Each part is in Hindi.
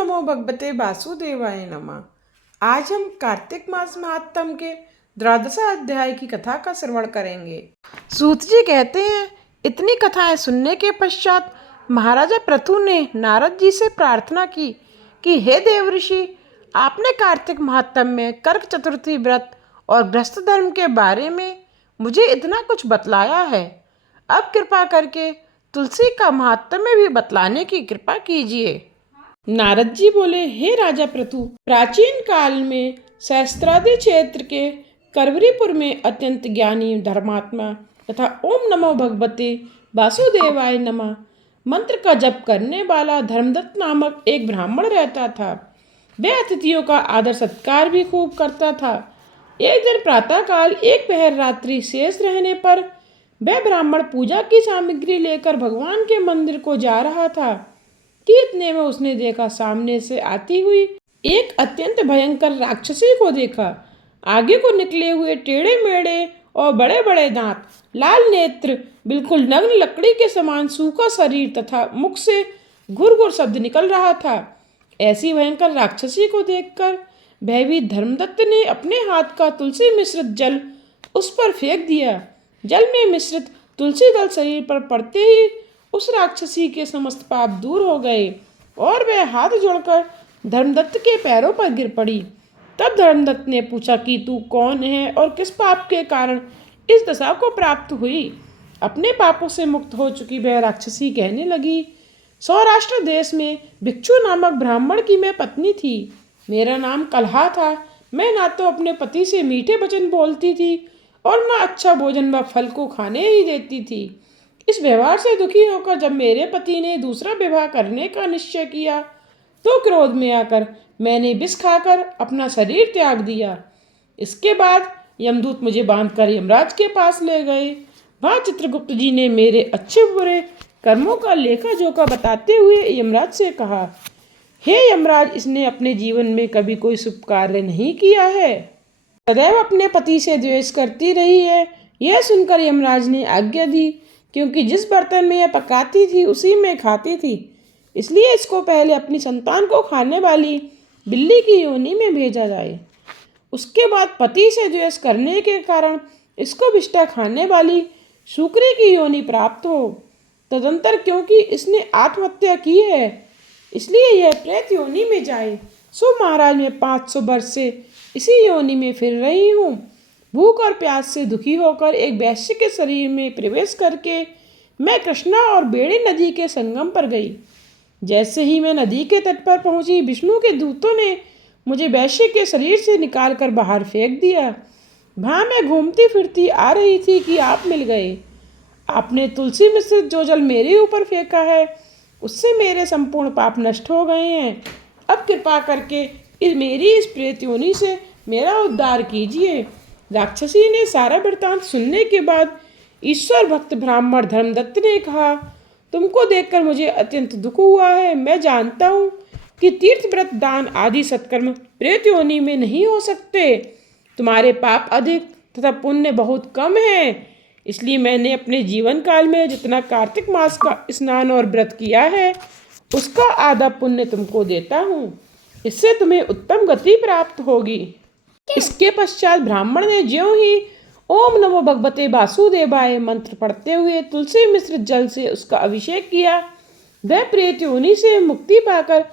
नमो भगवते वासुदेवाय नमः। आज हम कार्तिक मास महात्म के द्वादश अध्याय की कथा का श्रवण करेंगे। सूत जी कहते हैं, इतनी कथाएं सुनने के पश्चात महाराजा पृथु ने नारद जी से प्रार्थना की कि हे देव ऋषि, आपने कार्तिक महात्म में कर्क चतुर्थी व्रत और गृहस्थ धर्म के बारे में मुझे इतना कुछ बतलाया है। अब कृपा करके तुलसी का महात्म्य भी बतलाने की कृपा कीजिए। नारद जी बोले, हे राजा पृथु, प्राचीन काल में सहस्त्रादि क्षेत्र के करवरीपुर में अत्यंत ज्ञानी धर्मात्मा तथा ओम नमो भगवते वासुदेवाय नमः मंत्र का जप करने वाला धर्मदत्त नामक एक ब्राह्मण रहता था। वह अतिथियों का आदर सत्कार भी खूब करता था। एक दिन प्रातःकाल एक पहर रात्रि शेष रहने पर वह ब्राह्मण पूजा की सामग्री लेकर भगवान के मंदिर को जा रहा था कि इतने में उसने देखा, सामने से आती हुई एक अत्यंत भयंकर राक्षसी को देखा। आगे को निकले हुए टेढ़े मेढ़े और बड़े बड़े दांत, लाल नेत्र, बिल्कुल नग्न लकड़ी के समान सूखा शरीर तथा मुख से घुर घुर शब्द निकल रहा था। ऐसी भयंकर राक्षसी को देखकर भयभीत धर्मदत्त ने अपने हाथ का तुलसी मिश्रित जल उस पर फेंक दिया। जल में मिश्रित तुलसी दल शरीर पर पड़ते ही उस राक्षसी के समस्त पाप दूर हो गए और वह हाथ जोड़कर धर्मदत्त के पैरों पर गिर पड़ी। तब धर्मदत्त ने पूछा कि तू कौन है और किस पाप के कारण इस दशा को प्राप्त हुई। अपने पापों से मुक्त हो चुकी वह राक्षसी कहने लगी, सौराष्ट्र देश में भिक्षु नामक ब्राह्मण की मैं पत्नी थी। मेरा नाम कलहा था। मैं ना तो अपने पति से मीठे वचन बोलती थी और न अच्छा भोजन व फल को खाने ही देती थी। इस व्यवहार से दुखी होकर जब मेरे पति ने दूसरा विवाह करने का निश्चय किया तो क्रोध में आकर मैंने विष खाकर अपना शरीर त्याग दिया। इसके बाद यमदूत मुझे बांधकर यमराज के पास ले गए। वहाँ चित्रगुप्त जी ने मेरे अच्छे बुरे कर्मों का लेखा जोखा बताते हुए यमराज से कहा, हे यमराज, इसने अपने जीवन में कभी कोई शुभ कार्य नहीं किया है, सदैव अपने पति से द्वेष करती रही है। यह सुनकर यमराज ने आज्ञा दी, क्योंकि जिस बर्तन में यह पकाती थी उसी में खाती थी, इसलिए इसको पहले अपनी संतान को खाने वाली बिल्ली की योनि में भेजा जाए। उसके बाद पति से द्वेष करने के कारण इसको विष्ठा खाने वाली सूकरी की योनि प्राप्त हो। तदंतर क्योंकि इसने आत्महत्या की है, इसलिए यह प्रेत योनि में जाए। सो महाराज, मैं 500 वर्ष से इसी योनि में फिर रही हूँ। भूख और प्यास से दुखी होकर एक वैश्य के शरीर में प्रवेश करके मैं कृष्णा और बेड़ी नदी के संगम पर गई। जैसे ही मैं नदी के तट पर पहुंची, विष्णु के दूतों ने मुझे वैश्य के शरीर से निकालकर बाहर फेंक दिया। वहाँ मैं घूमती फिरती आ रही थी कि आप मिल गए। आपने तुलसी मिश्रित जो जल मेरे ऊपर फेंका है, उससे मेरे संपूर्ण पाप नष्ट हो गए हैं। अब कृपा करके मेरी इस प्रेत योनि से मेरा उद्धार कीजिए। राक्षसी ने सारा वृत्तांत सुनने के बाद ईश्वर भक्त ब्राह्मण धर्मदत्त ने कहा, तुमको देखकर मुझे अत्यंत दुख हुआ है। मैं जानता हूँ कि तीर्थ व्रत दान आदि सत्कर्म प्रेत योनि में नहीं हो सकते। तुम्हारे पाप अधिक तथा पुण्य बहुत कम है, इसलिए मैंने अपने जीवन काल में जितना कार्तिक मास का स्नान और व्रत किया है उसका आधा पुण्य तुमको देता हूँ। इससे तुम्हें उत्तम गति प्राप्त होगी। इसके पश्चात ब्राह्मण ने ज्यों ही ओम नमो भगवते वासुदेवाय मंत्र पढ़ते हुए तुलसी मिश्रित जल से उसका अभिषेक किया। वह प्रेत योनि से मुक्ति पाकर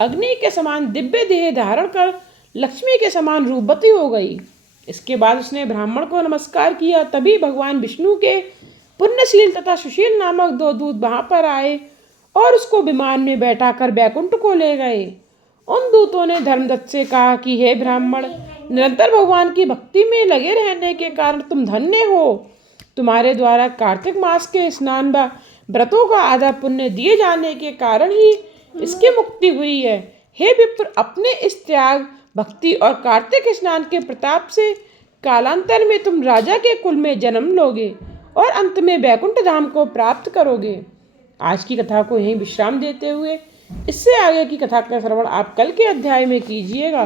अग्नि के समान दिव्य देह धारण कर लक्ष्मी के समान रूपवती हो गई। इसके बाद उसने ब्राह्मण को नमस्कार किया। तभी भगवान विष्णु के पुण्यशील तथा सुशील नामक 2 दूत वहां पर आए और उसको विमान में बैठाकर बैकुंठ को ले गए। उन दूतों ने धर्मदत्त से कहा कि हे ब्राह्मण, निरंतर भगवान की भक्ति में लगे रहने के कारण तुम धन्य हो। तुम्हारे द्वारा कार्तिक मास के स्नान व व्रतों का आधा पुण्य दिए जाने के कारण ही इसकी मुक्ति हुई है। हे विप्र, अपने इस त्याग, भक्ति और कार्तिक स्नान के प्रताप से कालांतर में तुम राजा के कुल में जन्म लोगे और अंत में वैकुंठ धाम को प्राप्त करोगे। आज की कथा को यहीं विश्राम देते हुए इससे आगे की कथा का श्रवण आप कल के अध्याय में कीजिएगा।